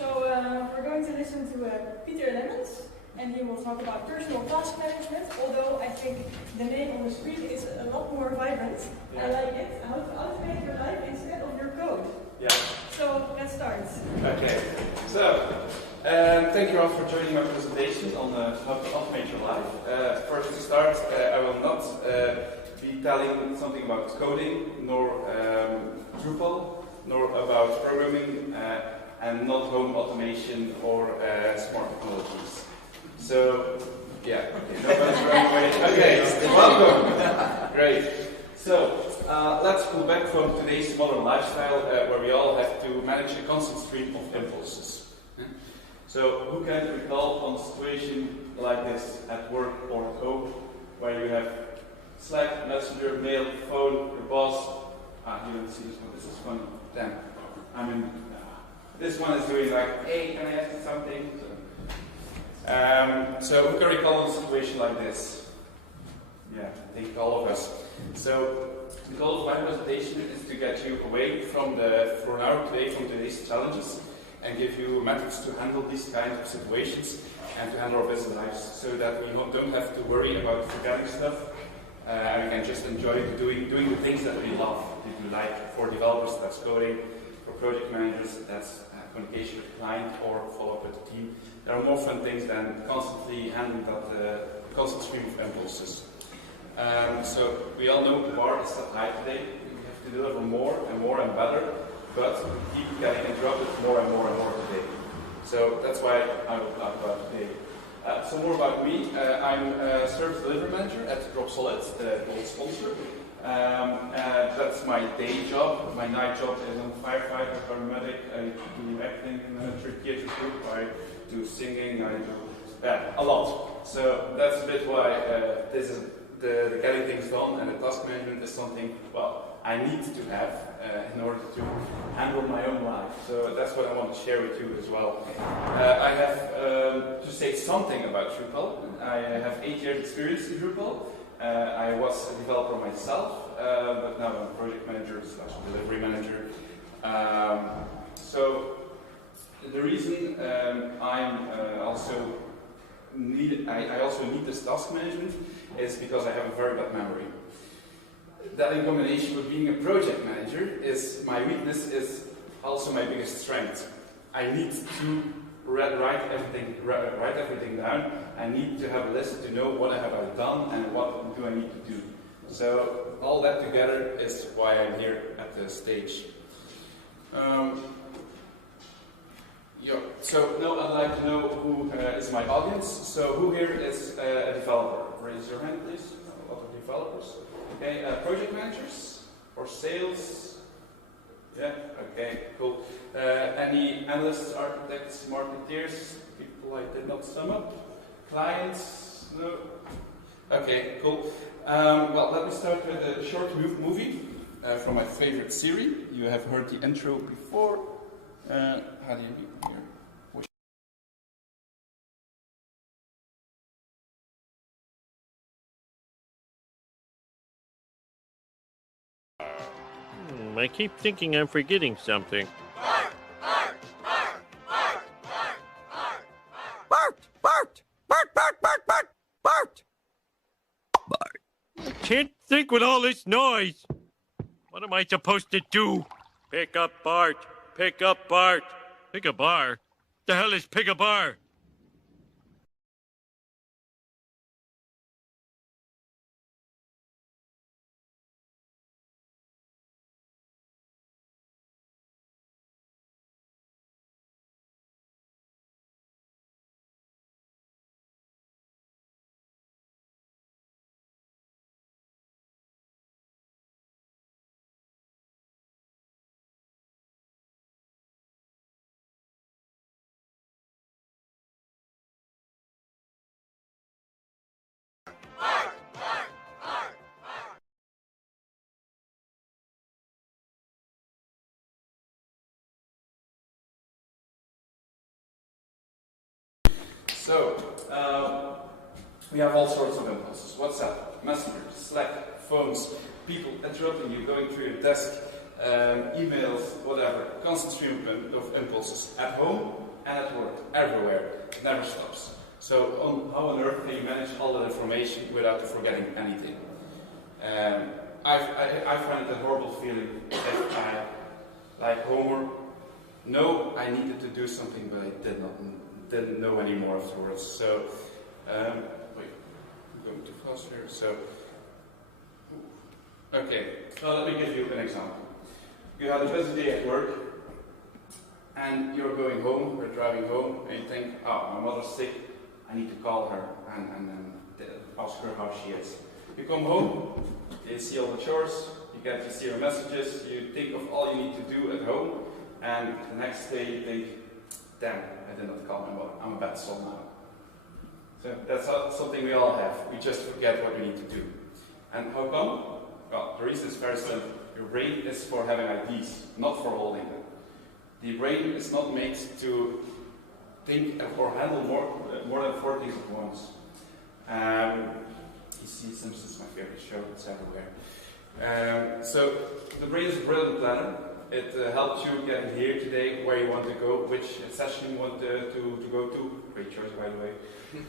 We're going to listen to Pieter Lemmens, and he will talk about personal task management, although I think the name on the screen is a lot more vibrant. Yeah. I like it. How to automate your life instead of your code. Yeah. So let's start. Okay. So, thank you all for joining my presentation on how to automate your life. First to start, I will not be telling something about coding, nor Drupal, nor about programming, and not home automation or smart technologies. So, yeah, okay, nobody's running away. Okay, welcome. Great. So, let's pull back from today's modern lifestyle where we all have to manage a constant stream of impulses. So, who can recall on a situation like this at work or at home, where you have Slack, Messenger, mail, phone, your boss. You don't see this one. This is funny. Damn. I mean, this one is doing like, hey, can I ask you something? So who can recall a situation like this? Yeah, I think all of us. So the goal of my presentation is to get you away from for an hour today from today's challenges and give you methods to handle these kinds of situations and to handle our busy lives so that we don't have to worry about forgetting stuff. We can just enjoy doing the things that we love, that we like. For developers, that's coding. For project managers, that's communication with the client or follow-up with the team. There are more fun things than constantly handling that constant stream of impulses. So we all know the bar is set high today. We have to deliver more and better, but we keep getting interrupted more and more today. So that's why I will talk about today. So more about me. I'm a service delivery manager at DrupalJam, the gold sponsor. That's my day job. My night job is I'm a firefighter, paramedic. I do acting in a theater group. I do singing. I do a lot. So that's a bit why this is the getting things done, and the task management is something, well, I need to have in order to handle my own life. So that's what I want to share with you as well. I have to say something about Drupal. I have 8 years experience in Drupal. I was a developer myself, but now I'm a project manager / delivery manager. So the reason I also need this task management is because I have a very bad memory. That in combination with being a project manager is my weakness, is also my biggest strength. I need to write everything down. I need to have a list to know what I have done and what do I need to do. So all that together is why I'm here at the stage. So now I'd like to know who is my audience. So who here is a developer? Raise your hand, please. A lot of developers. Okay, project managers or sales? Yeah, okay, cool. Any analysts, architects, marketeers? People I did not sum up? Clients? No? Okay, cool. Well, let me start with a short movie from my favorite series. You have heard the intro before. How do you do here? I keep thinking I'm forgetting something. Bart! Bart! Bart! Bart! Bart! Bart! Bart! Bart! Bart! Bart! Bart! Bart! Bart! I can't think with all this noise. What am I supposed to do? Pick up Bart. Pick up Bart. Pick a bar. The hell is pick a bar? So, we have all sorts of impulses. WhatsApp, Messenger, Slack, phones, people interrupting you, going through your desk, emails, whatever. Constant stream of impulses. At home, network everywhere. It never stops. So how on earth can you manage all that information without forgetting anything? I find it a horrible feeling if I, like Homer, know I needed to do something, but I didn't know anymore afterwards. So, wait, I'm going too fast here. So, okay, so let me give you an example. You had a busy day at work, and you're going home, we're driving home, and you think, oh, my mother's sick, I need to call her and ask her how she is. You come home, you see all the chores, you get to see your messages, you think of all you need to do at home, and the next day you think, damn, I did not call my mother, I'm a bad soul now. So that's something we all have, we just forget what we need to do. And how come? Well, the reason is very simple. Your brain is for having ideas, not for holding them. The brain is not made to think or handle more than 4 things at once. You see, Simpsons is my favorite show, it's everywhere. So, the brain is a brilliant planner. It helps you get here today, where you want to go, which session you want to go to. Great choice, by the way.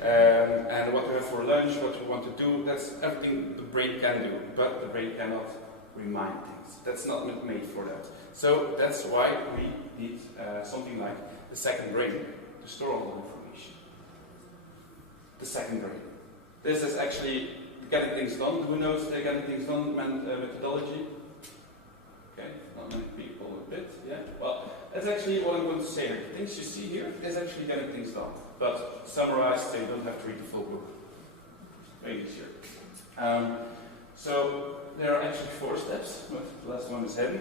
And what you have for lunch, what you want to do, that's everything the brain can do. But the brain cannot remind things. That's not made for that. So, that's why we need something like the second brain to store all the information. The second brain. This is actually getting things done. Who knows the getting things done methodology? Okay, not many people a bit, yeah. Well, that's actually what I'm going to say here. The things you see here is actually getting things done. But summarized, so you don't have to read the full book. Very easier. So there are actually 4 steps, but the last one is heavy.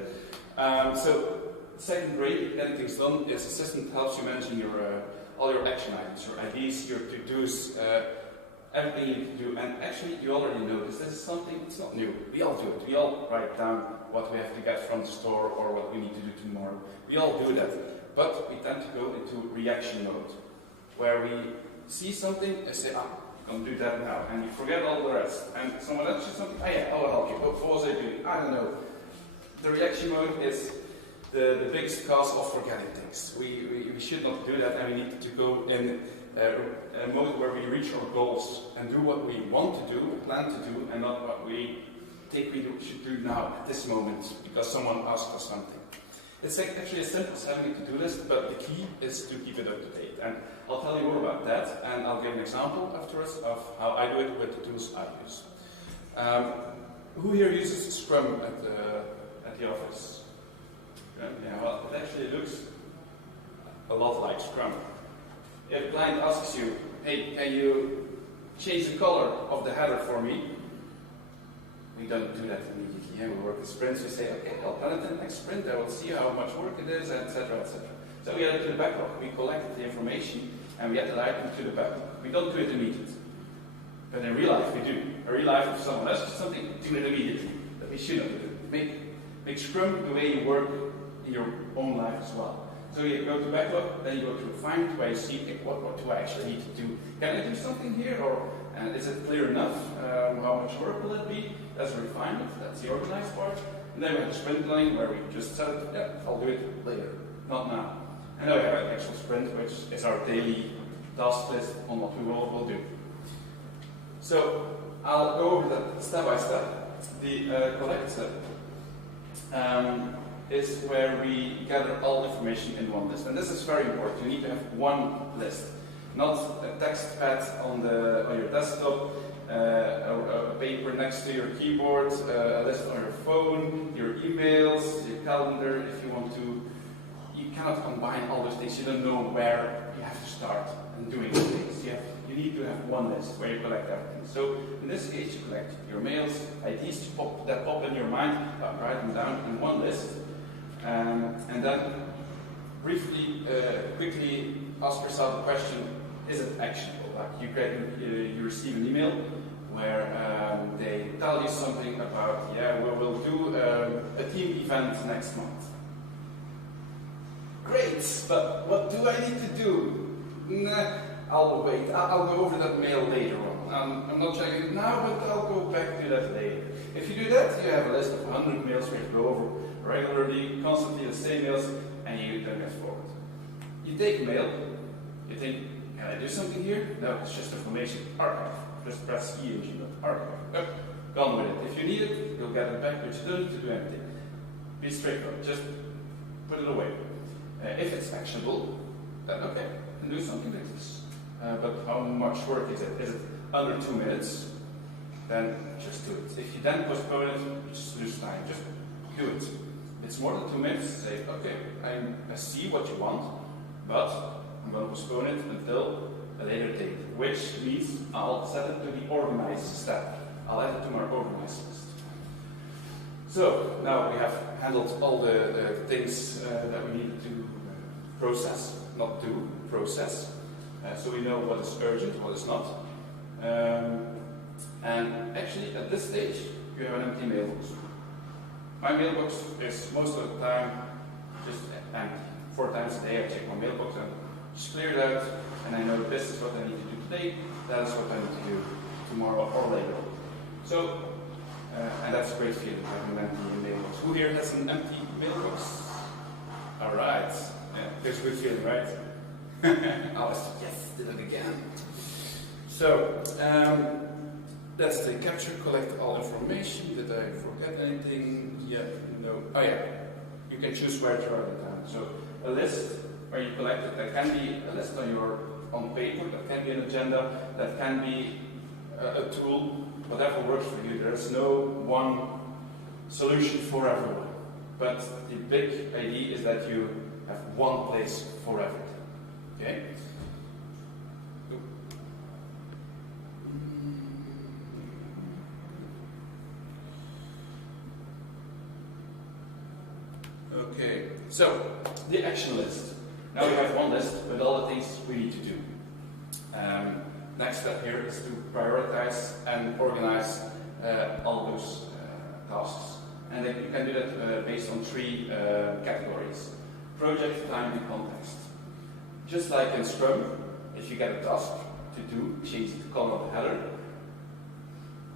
So second brain, getting things done, is a system that helps you managing your all your action items, your ideas, your to-dos, everything you need to do. And actually, you already know this. This is something, it's not new. We all do it. We all write down what we have to get from the store or what we need to do tomorrow. We all do that. But we tend to go into reaction mode, where we see something and say, ah, I'm going to do that now. And you forget all the rest. And someone else says something, oh yeah, I'll help you. What was I doing? I don't know. The reaction mode is the biggest cause of forgetting things. We should not do that, and we need to go in a mode where we reach our goals and do what we want to do, plan to do, and not what we think we should do now, at this moment, because someone asked us something. It's actually as simple as having a to-do list, but the key is to keep it up to date. And I'll tell you more about that, and I'll give an example afterwards of how I do it with the tools I use. Who here uses Scrum at the office? Yeah, well, it actually looks a lot like Scrum. If a client asks you, hey, can you change the color of the header for me? We don't do that immediately. Yeah, we work in sprints. We say, okay, I'll plan it in the next sprint. I will see how much work it is, etc., etc. So we add it to the backlog. We collect the information and we add the item to the backlog. We don't do it immediately. But in real life, we do. In real life, if someone asks you something, do it immediately. But we shouldn't do it. Make Scrum the way you work in your own life as well. So you go to backlog, then you go to find, where you see, what do I actually need to do? Can I do something here, or is it clear enough? How much work will it be? That's the refinement, that's the organized part. And then we have the sprint line, where we just said, yeah, I'll do it later, not now. And then we have an actual sprint, which is our daily task list on what we will do. So I'll go over that step by step. The collect step is where we gather all information in one list. And this is very important. You need to have one list, not a text pad on your desktop, a paper next to your keyboard, a list on your phone, your emails, your calendar if you want to. You cannot combine all those things. You don't know where you have to start and doing things. You need to have one list where you collect everything. So in this case, you collect your mails, IDs that pop in your mind, write them down in one list. And then briefly, quickly ask yourself the question, is it actionable? Like you receive an email where they tell you something about, yeah, we'll do a team event next month. Great, but what do I need to do? Nah, I'll wait. I'll go over that mail later on. I'm not checking it now, but I'll go back to that later. If you do that, you have a list of 100 mails where you go over regularly, constantly the same mails, and you don't get forward. You take mail, You think, can I do something here? No, it's just information. Archive. Just press E and you go archive. Oh, gone with it. If you need it, you'll get it back, but you don't need to do anything. Be straightforward. Just put it away. If it's actionable, then okay, and do something with this. But how much work is it? Is it under 2 minutes? Then just do it. If you then postpone it, you just lose time. Just do it. If it's more than 2 minutes, say, okay, I see what you want, but I'm going to postpone it until a later date, which means I'll set it to the organize step. I'll add it to my organize list. So now we have handled all the things that we needed to process, not do, process. So we know what is urgent, what is not. And actually, at this stage, you have an empty mailbox. My mailbox is most of the time just empty. 4 times a day I check my mailbox and just clear it out, and I know this is what I need to do today, that is what I need to do tomorrow or later. So, and that's a great feeling, having an empty mailbox. Who here has an empty mailbox? Alright, yeah, it's a good feeling, right? Alice, yes, did it again. So, that's the capture, collect all information. Did I forget anything? Yeah, no. Oh yeah, you can choose where to write it down. So a list where you collect it, that can be a list on paper, that can be an agenda, that can be a tool, whatever works for you. There's no one solution for everyone. But the big idea is that you have one place for everything. Okay? Okay, so the action list. Now we have one list with all the things we need to do. Next step here is to prioritize and organize all those tasks. And then you can do that based on 3 categories: project, time, and context. Just like in Scrum, if you get a task to do, change the color of the header.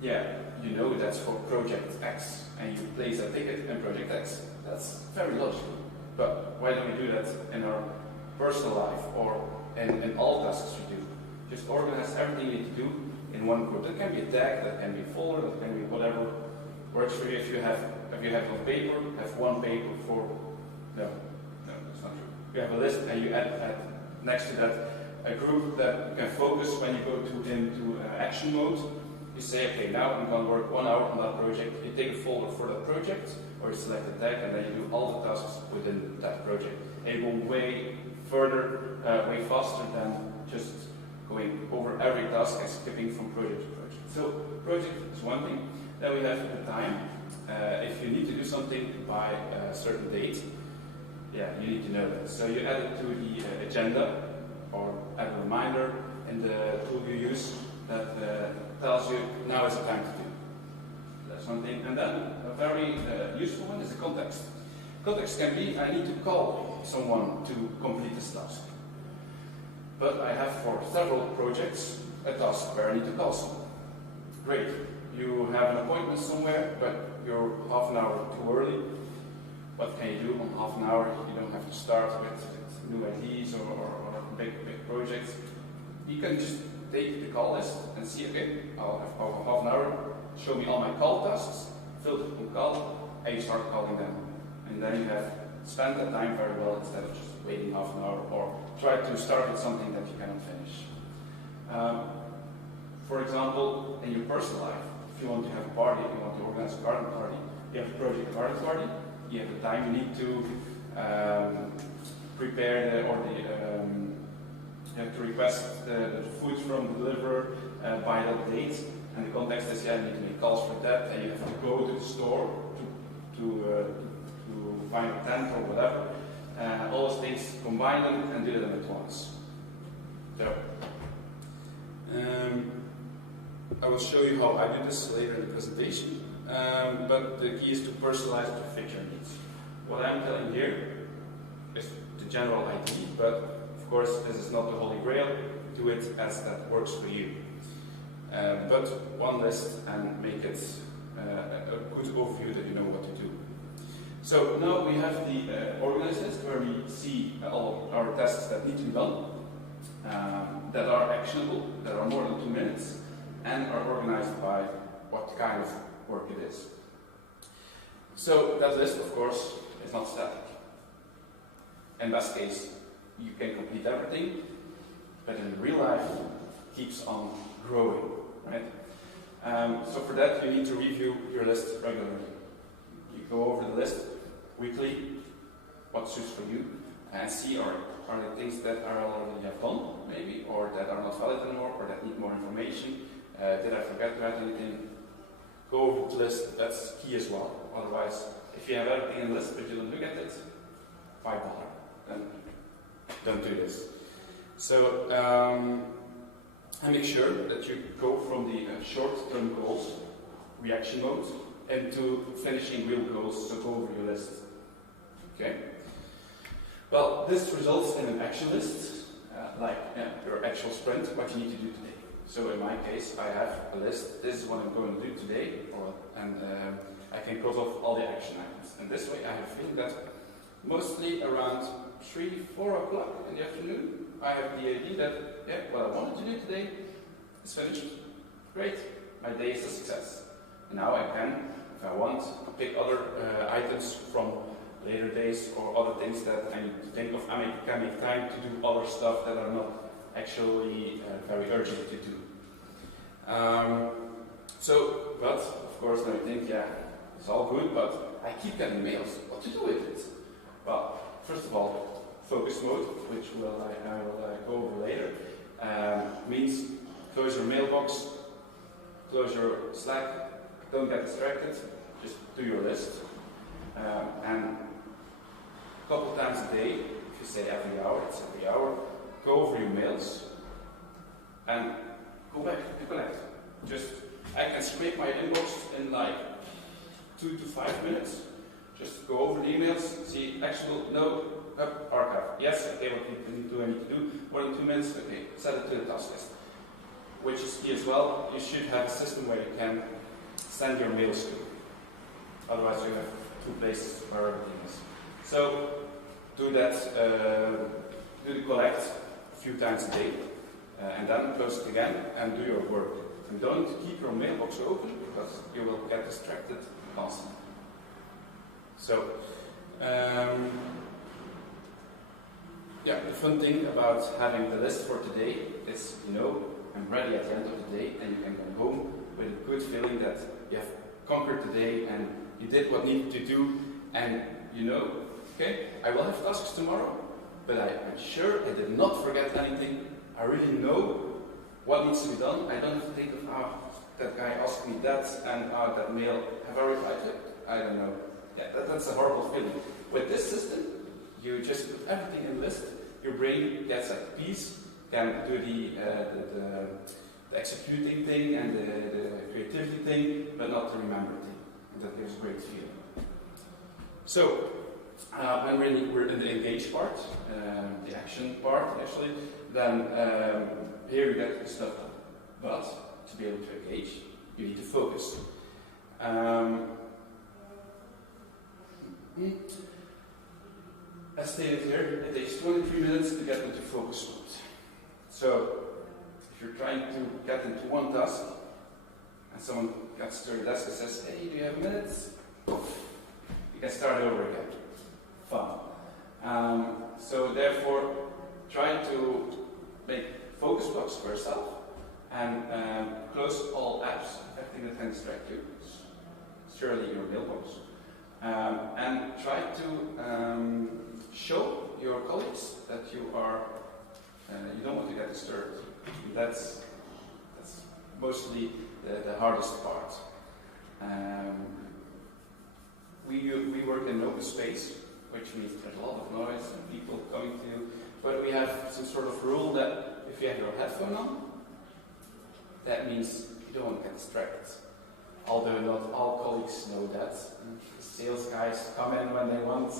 Yeah, you know that's for project X, and you place a ticket in project X. That's very logical. But why don't we do that in our personal life or in all tasks we do? Just organize everything you need to do in one group. That can be a tag, that can be a folder, that can be whatever works for you. If you have on paper, have one paper for no, that's not true. You have a list and you add next to that a group that you can focus when you go into action mode. You say, okay, now I'm going to work 1 hour on that project. You take a folder for that project, or you select a tag, and then you do all the tasks within that project. And you go way further, way faster than just going over every task and skipping from project to project. So, project is one thing. Then we have the time. If you need to do something by a certain date, yeah, you need to know that. So you add it to the agenda, or add a reminder in the tool you use that tells you now is the time to do. That's one thing. And then a very useful one is the context. Context can be, I need to call someone to complete this task. But I have for several projects a task where I need to call someone. Great. You have an appointment somewhere, but you're half an hour too early. What can you do on half an hour? You don't have to start with new ideas or big projects. You can just take the call list and see, okay, I'll have half an hour, show me all my call tasks, filter on call, and you start calling them. And then you have spent that time very well instead of just waiting half an hour or try to start with something that you cannot finish. For example, in your personal life, if you want to have a party, if you want to organize a garden party, you have a project garden party, you have the time you need to prepare you have to request the food from the deliverer by that date, and the context is, yeah, you need to make calls for that, and you have to go to the store to find a tent or whatever. All those things, combine them and do them at once. So, I will show you how I do this later in the presentation, but the key is to personalize it to fit your needs. What I'm telling here is the general idea, but of course, this is not the holy grail. Do it as that works for you. But one list and make it a good overview that you know what to do. So now we have the organized list where we see all our tasks that need to be done. that are actionable, that are more than 2 minutes, and are organized by what kind of work it is. So that list, of course, is not static. In best case, you can complete everything, but in real life, it keeps on growing, right? So for that, you need to review your list regularly. You go over the list weekly, what suits for you, and see are there things that are already have done, maybe, or that are not valid anymore, or that need more information. Did I forget to add anything? Go over the list, that's key as well. Otherwise, if you have everything in the list but you don't look at it, $5, then don't do this. So, and make sure that you go from the short-term goals, reaction mode, into finishing real goals, so go over your list. Okay? Well, this results in an action list, like your actual sprint, what you need to do today. So in my case, I have a list, this is what I'm going to do today, and I can cross off all the action items. And this way I have a feeling that mostly around 3, 4 o'clock in the afternoon, I have the idea that, yeah, what I wanted to do today is finished. Great, my day is a success. And now I can, if I want, pick other items from later days or other things that I need to think of. I can make time to do other stuff that are not actually very urgent to do. But of course, then I think, yeah, it's all good, but I keep getting mails. What to do with it? Well, first of all, focus mode, which I will go over later, means close your mailbox, close your Slack, don't get distracted, just do your list. And a couple times a day, if you say every hour, it's every hour, go over your mails and go back to collect. I can scrape my inbox in like 2 to 5 minutes. Just go over the emails, see actionable, no, up, archive. Yes, okay, what do I need to do? More than 2 minutes, okay, set it to the task list. Which is key as well, you should have a system where you can send your mails to. Otherwise you have 2 places where everything is. So, do that, do the collect a few times a day, and then close it again and do your work. And don't keep your mailbox open because you will get distracted constantly. So, yeah, the fun thing about having the list for today is, I'm ready at the end of the day, and you can go home with a good feeling that you have conquered the day and you did what needed to do, and okay, I will have tasks tomorrow, but I'm sure I did not forget anything. I really know what needs to be done. I don't have to think of, that guy asked me that, and that mail, have I replied to it? I don't know. Yeah, that's a horrible feeling. With this system, you just put everything in the list, your brain gets at peace, can do the executing thing and the creativity thing, but not the remembering thing. And that gives a great feeling. So, when we're in the engage part, the action part actually, then here you get stuff done. But to be able to engage, you need to focus. As stated here, it takes 23 minutes to get into focus mode. So, if you're trying to get into one task, and someone gets to your desk and says, hey, do you have minutes? You can start over again. Fun. So therefore, try to make focus blocks for yourself, and close all apps, everything that can distract you, surely your mailbox. And try to show your colleagues that you don't want to get disturbed. That's mostly the hardest part. We work in open space, which means there's a lot of noise and people coming to you. But we have some sort of rule that if you have your headphone on, that means you don't want to get distracted. Although not all colleagues know that. The sales guys come in when they want,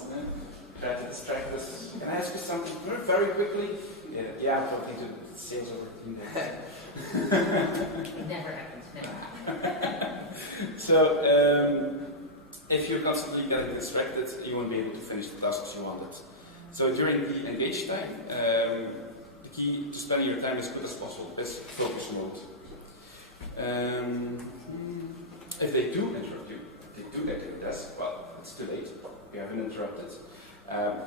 try to distract us. Can I ask you something very quickly? Yeah, I'm talking to the sales over team. It never happens, never happens. So, if you're constantly getting distracted, you won't be able to finish the tasks you wanted. So during the engage time, the key to spending your time as good as possible is focus mode. If they do interrupt you, if they do get to your desk, well, it's too late. You haven't interrupted.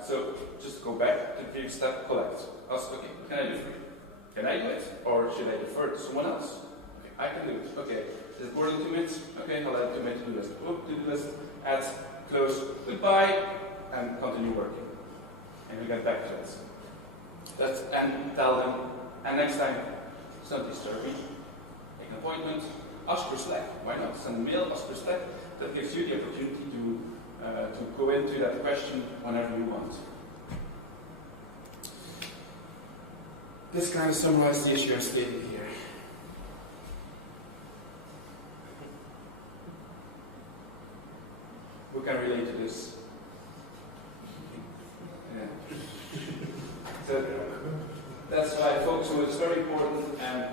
So just go back to the previous step, collect. Ask, okay, what can I do for you? Can I do it? Or should I defer to someone else? Okay, I can do it. Okay, is it more than 2 minutes? Okay, I'll add 2 minutes to do list. To-do list, add, close, goodbye, and continue working. And we get back to it. And tell them, and next time, it's not disturb me. Make an appointment, ask for Slack. Why not? Send a mail, ask for Slack. That gives you the opportunity to go into that question whenever you want. This kind of summarizes the issue I'm stating here. Who can relate to this? Yeah. So that's why focus mode is very important, and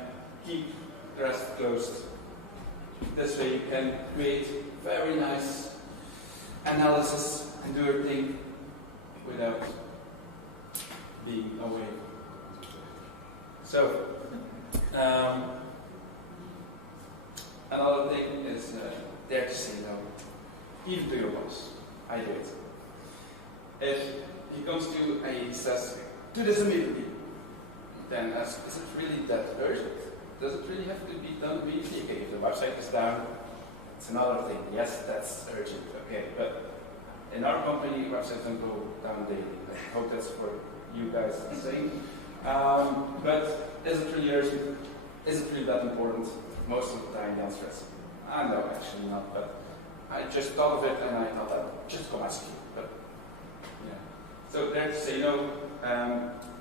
keep the rest closed. This way you can create very nice analysis and do your thing without being away. So, another thing is dare to say no, even to your boss. I do it. If he comes to you and he says, do this immediately, then ask, is it really that urgent? Does it really have to be done immediately? Okay, if the website is down, it's another thing. Yes, that's urgent. Okay, but in our company, websites don't go down daily. I hope that's for you guys the same. But is it really urgent? Is it really that important? Most of the time, the answer is, no, actually not. But I just thought of it and I thought I'd just go ask you. But yeah. So there to say no.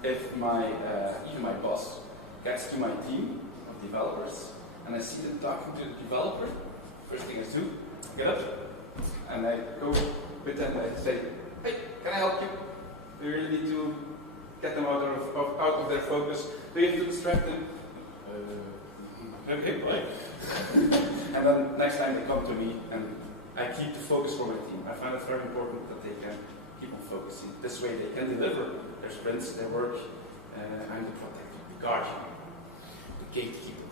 If even my boss gets to my team of developers and I see them talking to the developer, first thing I do, get up and I go with them and I say, hey, can I help you? Do you really need to get them out of their focus? Do you have to distract them? Okay, right. And then next time they come to me and I keep the focus for my team. I find it very important that they can keep on focusing. This way they can deliver their sprints, their work. I'm the protector, the guardian, the gatekeeper.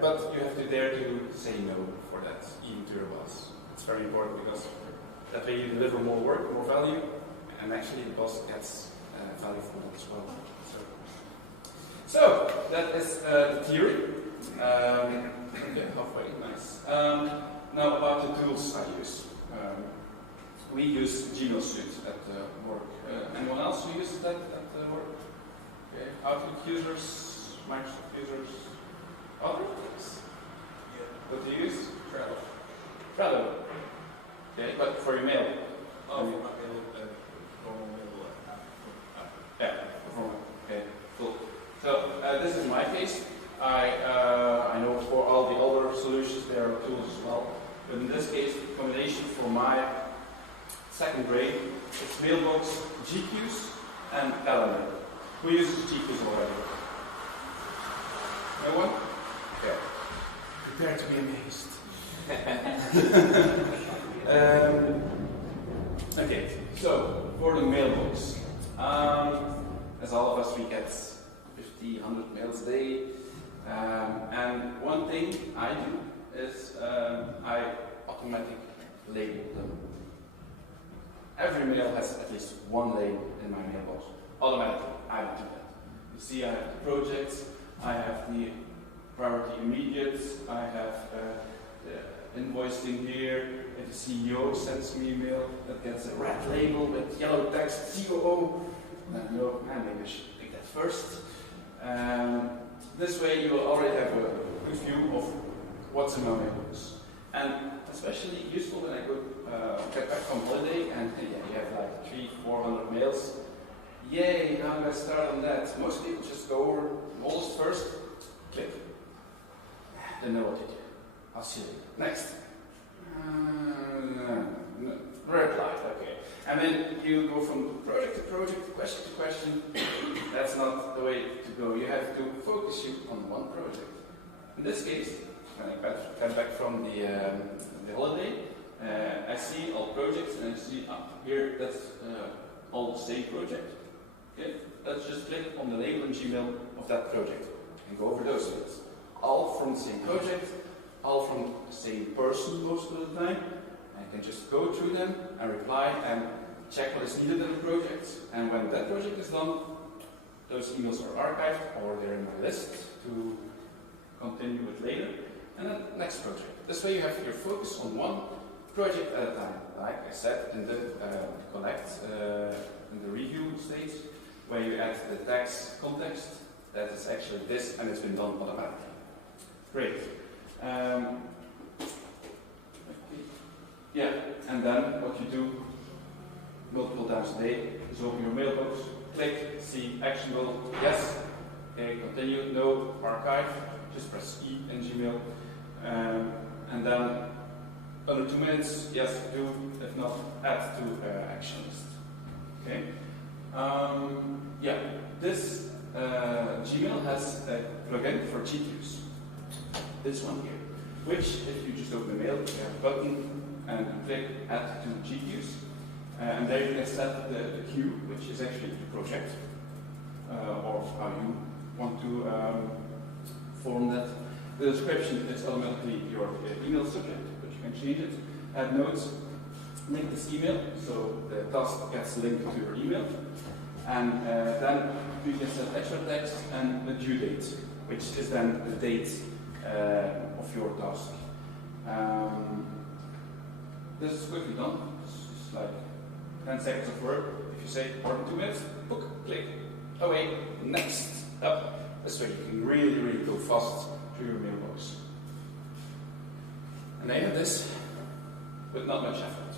But you have to dare to say no for that, even to your boss. It's very important because that way you deliver more work, more value, and actually the boss gets value from that as well. So that is the theory. Okay, halfway, nice. Now about the tools I use. We use Gmail Suite at work. Anyone else who uses that at work? Okay. Outlook users, Microsoft users, other things? Yeah. What do you use? Trello. Trello. Okay, but for your mail? Oh, for my mail, normal mail. Yeah, for my, okay, cool. So this is my case. I know for all the other solutions there are tools as well. But in this case, the combination for my second grade, it's Mailbox, GQs, and Calendar. Who uses GQs already? No one? Okay. Prepare to be amazed. Okay, so for the Mailbox. As all of us, we get 50, 100 mails a day. And one thing I do is I automatically label them. Every mail has at least one label in my mailbox. Automatically, I do that. You see, I have the projects, I have the priority immediate, I have the invoicing here. If the CEO sends me a mail that gets a red label with yellow text, COO, then no, maybe I should pick that first. This way you will already have a good view of what's in my mailbox. And especially useful when I go get back from holiday and yeah, you have like 300-400 mails. Yay, now I'm going to start on that. Most people just go over all first, click. They know what to do. I'll see you next. Red light, okay. And then you go from project to project, question to question. That's not the way to go. You have to focus you on one project. In this case, when I come back from the holiday, I see all projects and I see here that's all the same project. Okay, let's just click on the label in Gmail of that project and go over those fields. All from the same project, all from the same person most of the time. And you can just go through them and reply and check what is needed in the project. And when that project is done, those emails are archived or they're in my list to continue with later. And then next project. This way you have your focus on one project at a time. Like I said in the in the review stage, where you add the tags context, that is actually this and it's been done automatically. Great. Yeah, and then what you do multiple times a day is open your mailbox, click, see actionable, yes, okay, continue, no, archive, just press E in Gmail, and then under 2 minutes, yes, do, if not, add to action list. Okay. Yeah, this Gmail has a plugin for GQs. This one here, which if you just open the mail, you have a button and you click add to GQs, and there you can set the queue, which is actually the project, or how you want to form that. The description is automatically your email subject, but you can change it. Add notes, link this email, so the task gets linked to your email. And then you can set extra text and the due date, which is then the date of your task. This is quickly done. It's like 10 seconds of work. If you say more than 2 minutes, book, click, away, next, up. This way you can really go fast through your mailbox. And I have this with not much effort.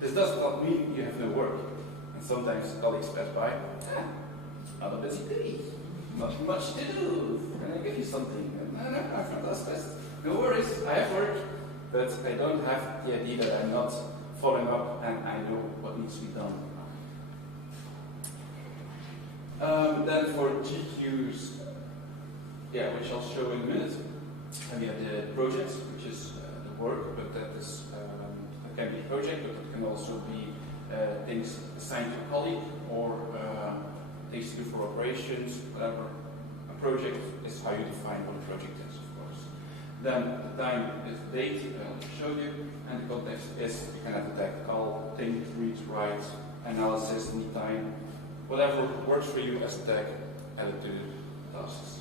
This does not mean you have no work. And sometimes colleagues pass by, not a busy day, not much to do. Can I give you something? No, I've not lost this. No worries, I have work, but I don't have the idea that I'm not following up and I know what needs to be done. Then for GQs, yeah, which I'll show in a minute. And we have the projects, which is the work, but that is it can be a project, but it can also be things assigned to a colleague or things to do for operations, whatever. A project is how you define what a project is, of course. Then the time is the date, I showed you, and the context is you can have the tag call, think, read, write, analysis, need time, whatever works for you as a tag, add it to the tasks.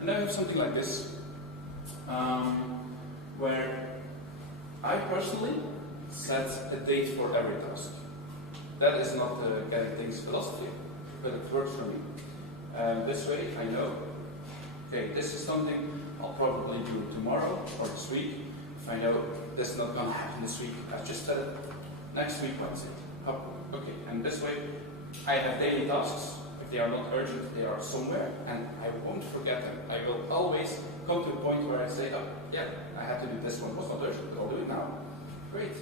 And then I have something like this, where I personally set a date for every task. That is not the getting things philosophy, but it works for me. This way I know, okay, this is something I'll probably do tomorrow or this week. If I know this is not going to happen this week, I've just said it. Next week, Wednesday. Okay, and this way I have daily tasks. If they are not urgent, they are somewhere, and I won't forget them. I will always come to a point where I say, oh, yeah, I had to do this one. It was not urgent, I'll do it now. Great.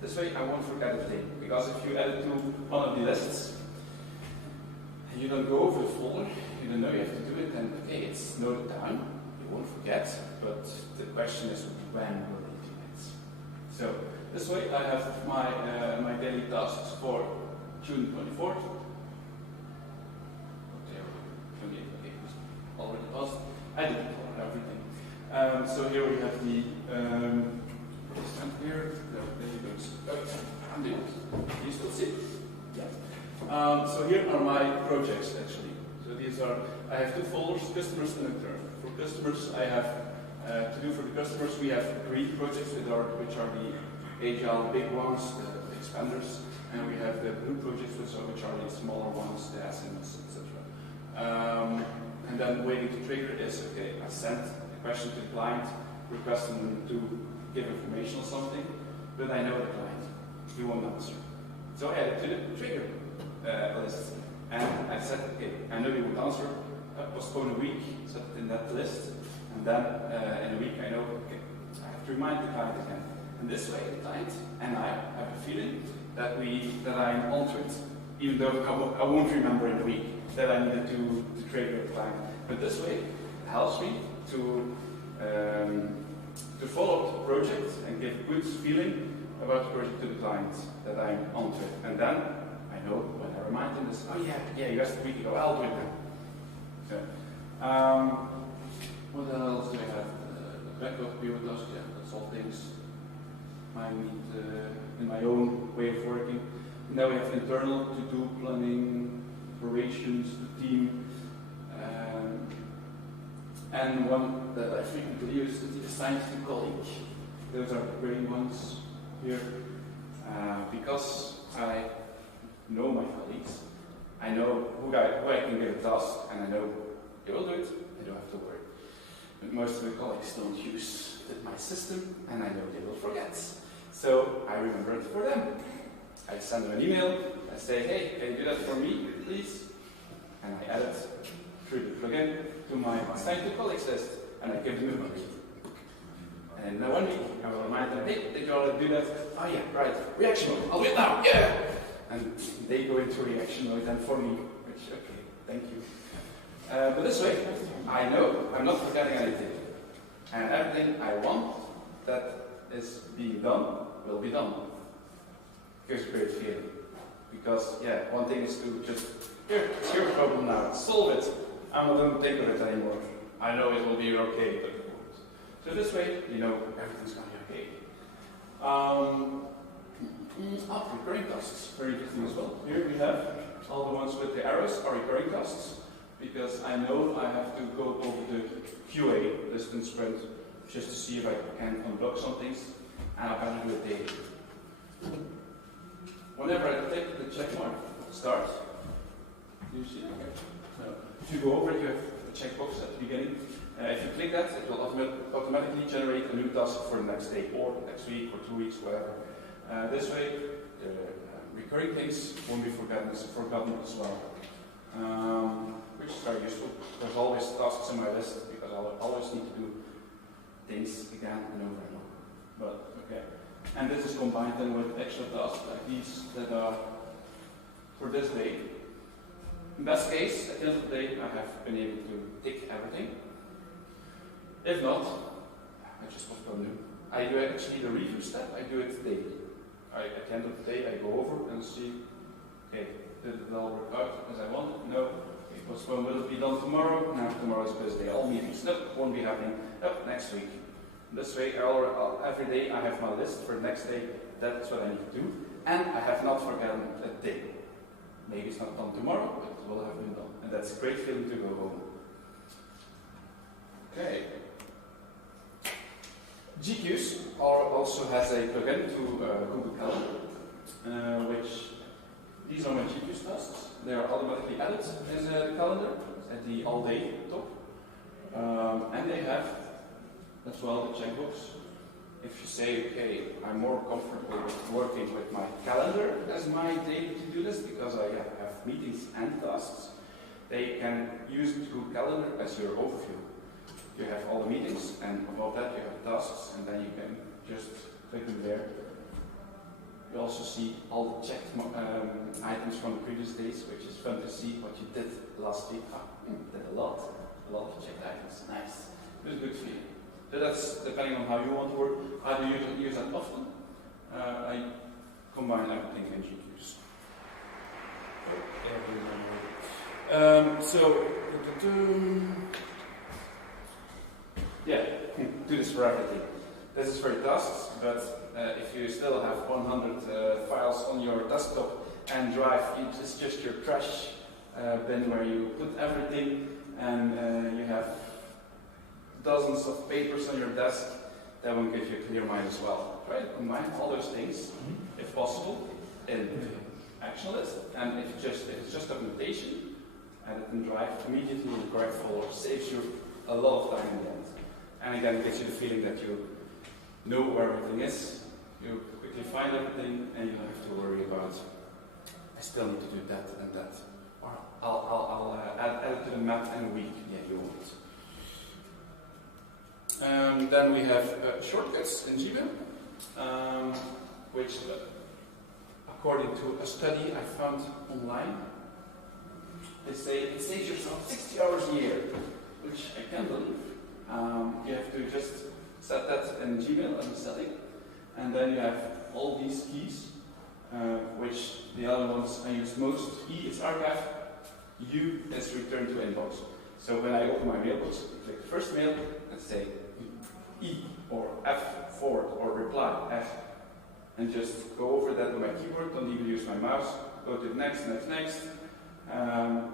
This way I won't forget a thing, because if you add it to one of the lists, and you don't go over the folder, you don't know you have to do it, then okay, it's noted down, you won't forget, but the question is when will you do it? So, this way I have my, my daily tasks for June 24th. Okay, already passed. I did everything. So here we have the here. There you go. I'm doing it. Do you still see? Yeah. So here are my projects actually. So these are, I have two folders, customers and internal. For customers, I have to do for the customers, we have green projects which are the agile big ones, the expanders, and we have the blue projects which are the smaller ones, the SMS, etc. And then waiting to trigger is, okay, I sent a question to the client, requesting them to give information on something, but I know the client, he won't answer. So I added to the trigger list, and I said, okay, I know you won't answer, postpone a week, set it in that list, and then in a week I know, okay, I have to remind the client again. And this way, the client and I have a feeling that I'm onto it, even though I won't remember in a week that I needed to trigger the client. But this way, it helps me to follow up the project and give a good feeling about the project to the client, that I'm onto it. And then I I know when I remind them this, oh yeah, you asked a week ago, I'll do it now. So, what else do I have? The backlog period task, yeah, that's all things I need in my own way of working. Now we have internal to-do planning, operations, the team, and one that I frequently use is the assigned to colleague. Those are the grey ones here. Because I know my colleagues, I know who I can give a task, and I know they will do it, I don't have to worry. But most of the colleagues don't use my system, and I know they will forget. So I remember it for them. I send them an email, I say, hey, can you do that for me, please? And I add it through the plugin to my assigned to colleagues list, and I give them a money. And in 1 week, I will remind them, hey, did you already do that? Oh yeah, right, reaction mode, I'll do it now, yeah! And they go into reaction mode then for me, which, okay, thank you. But this way, I know I'm not forgetting anything. And everything I want that is being done will be done. Here's a great feeling. Because, yeah, one thing is to just, here, it's your problem now, solve it. I'm not going to think of it anymore. I know it will be okay, but it won't. So this way, you know everything's going to be okay. Recurring tasks, very interesting as well. Here we have all the ones with the arrows are recurring tasks, because I know I have to go over the QA, list and sprint, just to see if I can unblock some things, and I better do it daily. Whenever I click the check mark, start, do you see that? No. If you go over it, you have the checkbox at the beginning. If you click that, it will automatically generate a new task for the next day, or next week, or 2 weeks, whatever. This way, the recurring things won't be forgotten as well, which is very useful. There's always tasks in my list, because I always need to do things again and over and over. But, okay. And this is combined then with extra tasks like these that are for this day. In best case, at the end of the day, I have been able to tick everything. If not, I just postpone them. I do actually the review step, I do it daily. At the end of the day, I go over and see, okay, did it all work out as I wanted? No. Okay, postpone, will it be done tomorrow? No, tomorrow's Thursday. All meetings, nope, won't be happening. Nope, next week. This way, every day I have my list for the next day. That's what I need to do. And I have not forgotten a day. Maybe it's not done tomorrow, but it will have been done. And that's a great feeling to go home. Okay. GQs also has a plugin to Google Calendar, which these are my GQs tasks. They are automatically added in the calendar at the all day top. And they have as well the checkbox. If you say, okay, I'm more comfortable with working with my calendar as my daily to-do list because I have meetings and tasks, they can use Google Calendar as your overview. You have all the meetings, and above that you have the tasks, and then you can just click them there. You also see all the checked items from the previous days, which is fun to see what you did last week. Did a lot of checked items. Nice. It was a good feeling. So that's depending on how you want to work. I do use that often. I combine everything in GQs. Yeah, do this for everything. This is for your tasks, but if you still have 100 files on your desktop and drive, it's just your trash bin where you put everything, and you have dozens of papers on your desk. That will give you a clear mind as well. Try to combine all those things, if possible, in action list, and if it's just documentation, add it in Drive immediately in the correct folder. Saves you a lot of time in the end. And again, it gives you the feeling that you know where everything is. You quickly find everything, and you don't have to worry about, I still need to do that and that. Or I'll add it to the map in a week. Yeah, you won't. Then we have shortcuts in Gmail, which, according to a study I found online, they say it saves yourself 60 hours a year, which I can't believe. You have to just set that in Gmail as a setting, and then you have all these keys which the other ones I use most. E is archive, U is return to inbox. So when I open my mailbox, click the first mail and say E or F forward or reply F, and just go over that with my keyboard. Don't even use my mouse. Go to next.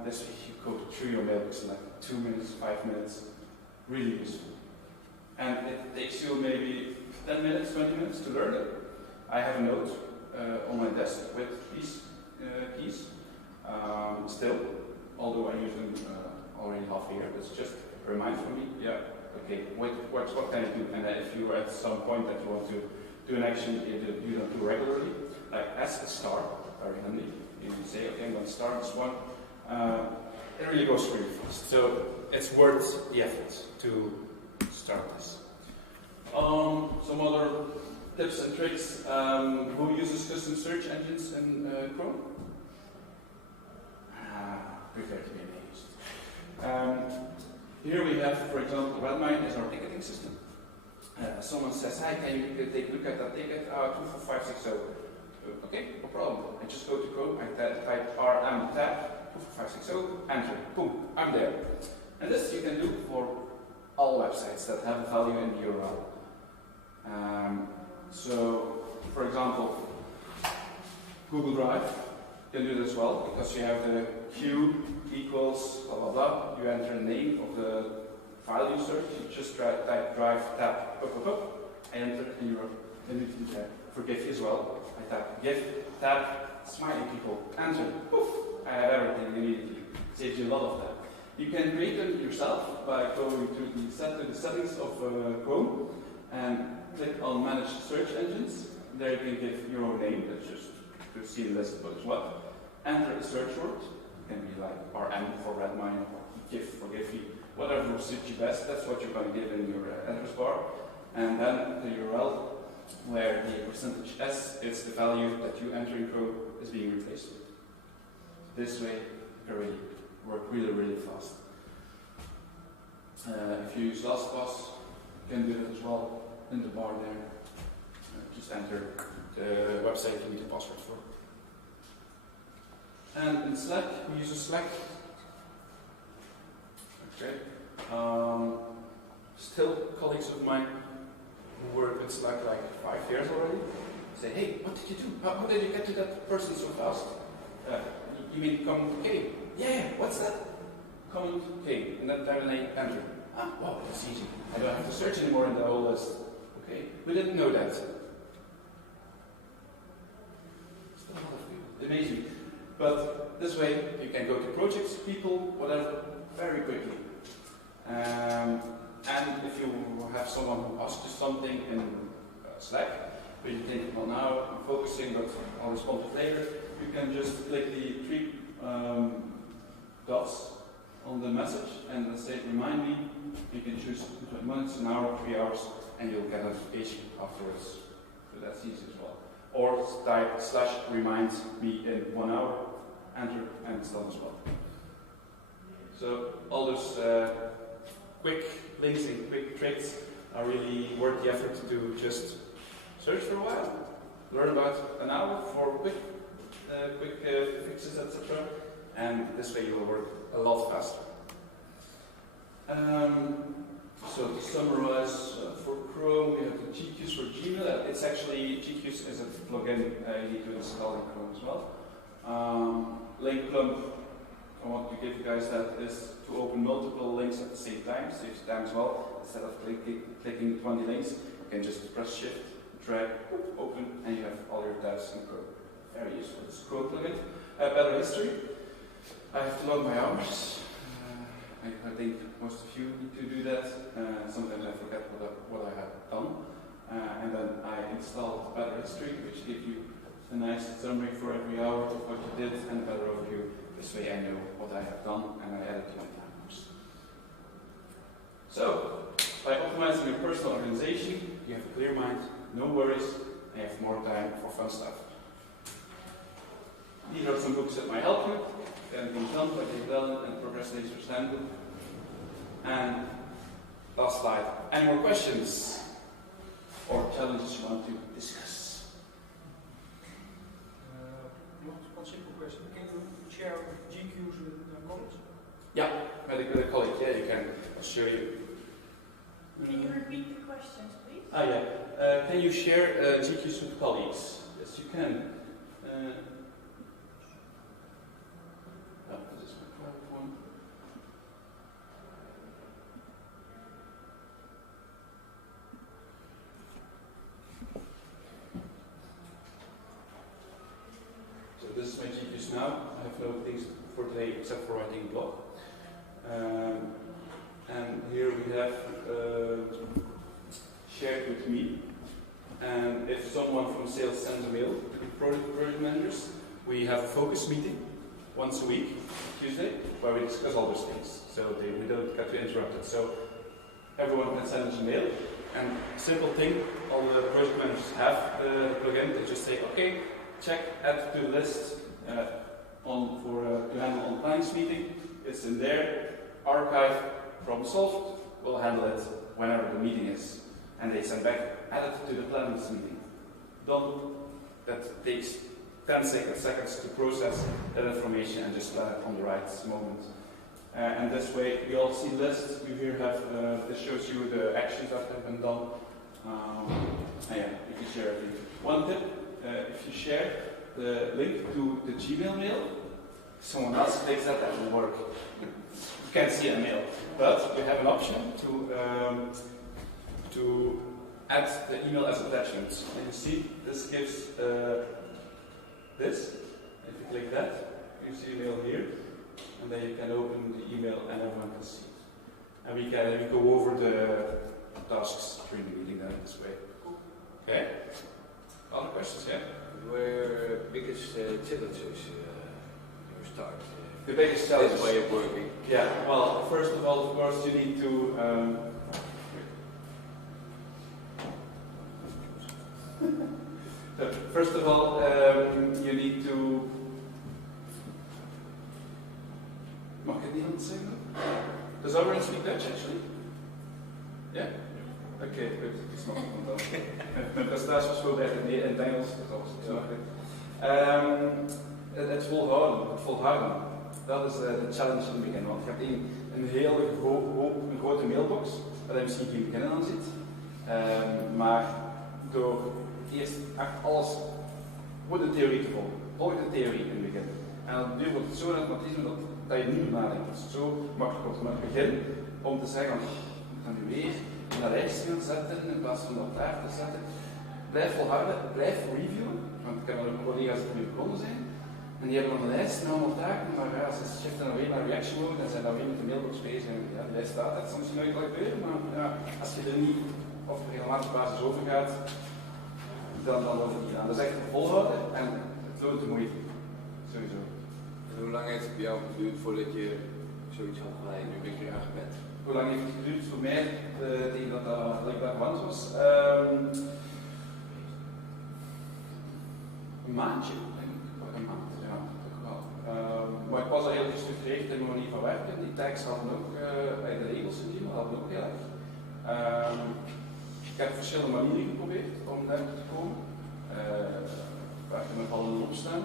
This way you go through your mailbox in like 2 minutes, 5 minutes. Really useful. And it takes you maybe 10 minutes, 20 minutes to learn it. I have a note on my desk with these keys still, although I use them already half a year. It's just a reminder for me, yeah, okay, what can I do? And if you are at some point that you want to do an action you don't do regularly, like S a star, very handy. You say, okay, I'm going to start this one. It really goes really fast. So it's worth the effort to start this. Some other tips and tricks. Who uses custom search engines in Chrome? Prepare to be amazed. Here we have, for example, Redmine is our ticketing system. Someone says, hi, can you take a look at that ticket? 24560. Okay, no problem. I just go to Chrome, I type RM tab 24560, enter, boom, I'm there. And this you can do for all websites that have a value in the URL. So, for example, Google Drive can do this as well, because you have the Q equals blah blah blah. You enter the name of the file you search. You just type drive tab I enter and you're immediately there. For GIF as well, I tap GIF tab smiley people enter. Poof! I have everything immediately. Saves you a lot of time. You can create them yourself by going to the settings of Chrome and click on Manage Search Engines. There you can give your own name. That's just to see the list of what. Enter a search word. It can be like RM for Redmine or GIF for Giphy. Whatever suits you best, that's what you're going to give in your address bar. And then the URL where the percentage %S is the value that you enter in Chrome is being replaced with. This way, you can really work really fast. If you use LastPass, you can do that as well in the bar there. Just enter the website you need a password for. And in Slack, we use Slack. Okay. Still colleagues of mine who work with Slack like 5 years already say, hey, what did you do? How did you get to that person so fast? You mean comment K? Yeah, what's that? Comment K. And then I enter. Wow, that's easy. I don't have to search anymore in the whole list. Okay, we didn't know that. Still a lot of people. Amazing. But this way, you can go to projects, people, whatever, very quickly. And if you have someone who asks you something in Slack, but you think, well, now I'm focusing, but I'll respond to it later, you can just click the 3 dots on the message and say, remind me. You can choose 20 minutes, an hour, 3 hours, and you'll get a notification afterwards. So that's easy as well. Or type /remind me in 1 hour, enter, and it's done as well. So all those quick links and quick tricks are really worth the effort to just search for a while, learn about an hour for quick fixes, etc. And this way you will work a lot faster. So to summarize, for Chrome we have the GQs for Gmail. It's actually, GQs is a plugin you need to install in Chrome as well. Link clump, I want to give you guys that is to open multiple links at the same time, saves time as well. Instead of clicking 20 links, you can just press shift, drag, open, and you have all your tabs in Chrome. Very useful. It's a Chrome plugin. Better history. I have to log my hours. I think most of you need to do that. Sometimes I forget what I have done. And then I installed Better History, which gives you a nice summary for every hour of what you did and a better overview. This way I know what I have done and I add it to my timers. So, by optimizing your personal organization, you have a clear mind, no worries, and you have more time for fun stuff. These are some books that might help you. Anything done, what you've done, and Procrastinator's Handbook. And last slide. Any more questions or challenges you want to discuss? Yeah, with a colleague, yeah, you can. I'll show you. Can you repeat the questions, please? Yeah. Can you share GQs with colleagues? Yes, you can. This is my private one. So this is my GQs now. I have no things for today except for writing a blog. And here we have shared with me. And if someone from sales sends a mail to the project managers, we have a focus meeting once a week, Tuesday, where we discuss all those things. So we don't get interrupted. So everyone can send us a mail. And simple thing, all the project managers have the plugin. They just say, okay, check, add to the list to handle on clients meeting. It's in there. Archive, problem solved. We'll handle it whenever the meeting is. And they send back, add it to the planners meeting. Done. That takes 10 seconds to process that information and just let it on the right moment. And this way, we all see lists. We here have, this shows you the actions that have been done. Yeah, you can share everything. One tip, if you share the link to the Gmail mail, someone else clicks that will work. You can't see a mail, but we have an option to add the email as attachment. And you see, this gives this. If you click that, you see a mail here, and then you can open the email and everyone can see it. And we go over the tasks during the meeting this way. Okay? Other questions, yeah? Where biggest challenges you start? The biggest challenge. This way of working. Yeah, well, first of all, of course, you need to first of all, you need to. Mag ik het Nederlands zeggen? Does everyone speak Dutch actually? Yeah? Okay, good. It's not van mijn presentatie was gewoon bij het Engels, dus dat was het zo makkelijk. Het volhouden. Dat is de challenge in het begin, want je hebt een hele een grote mailbox, waar je misschien geen beginnen aan zit. Maar door eerst echt alles, gewoon de theorie te volgen. Volg de theorie in het begin. En dan duurt het zo automatisme dat je niet meer nadenkt. Het is zo makkelijk om het begin om te zeggen, ik ga nu weer in dat lijstje gaan zetten in plaats van dat daar te zetten. Blijf volhouden, blijf reviewen, want ik heb ook collega's die nu begonnen zijn. En die hebben nog een lijst met allemaal taken, maar ja, ze shiften dan weer naar reaction mode en zijn dan weer met de mailbox bezig. En ja, die lijst staat er soms nooit wel gebeuren, maar ja, als je er niet op regelmatig basis over gaat, dan wordt het niet gedaan. Dat is echt volhouden en het loont de moeite. Sowieso. En hoe lang heeft het bij jou geduurd voordat je zoiets had van, nu ben ik er aan gewend? Hoe lang heeft het geduurd voor mij tegen dat ik daar gewend was? Een maandje, denk ik. Een maand, ja, toch wel. Maar ik was al heel gestructureerd in mijn manier van werken. Die tags hadden ook, bij de regels in die hadden ook heel erg. Ik heb verschillende manieren geprobeerd om daar te komen. Waar je met vallen opstaan.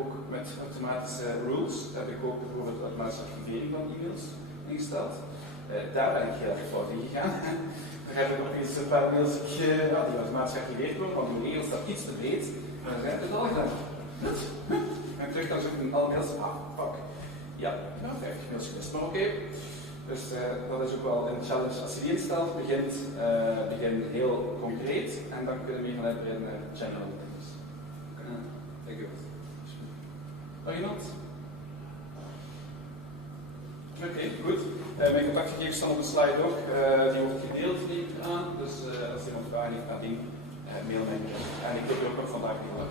Ook met automatische rules heb ik ook bijvoorbeeld automatische archivering van e-mails ingesteld. Daar ben ik heel erg fout in gegaan. Daar heb ik nog eens een paar mails die automatisch gearchiveerd worden, want de regels staat iets te breed. Maar dan zijn het al gedaan. En terug dan zoek ik alle mails. Fuck. Ja, nou 50 mails gemist, maar oké. Dus dat is ook wel een challenge. Als je die instelt, begin heel concreet en dan kunnen we vanuit weer een general things. Dank je wel. Nog iemand? Oké, goed. Mijn contactgegevens staan op de slide ook. Die wordt gedeeld, neem ik aan. Dus als iemand vragen heeft naar die, mail mij. En ik heb ook nog vandaag heel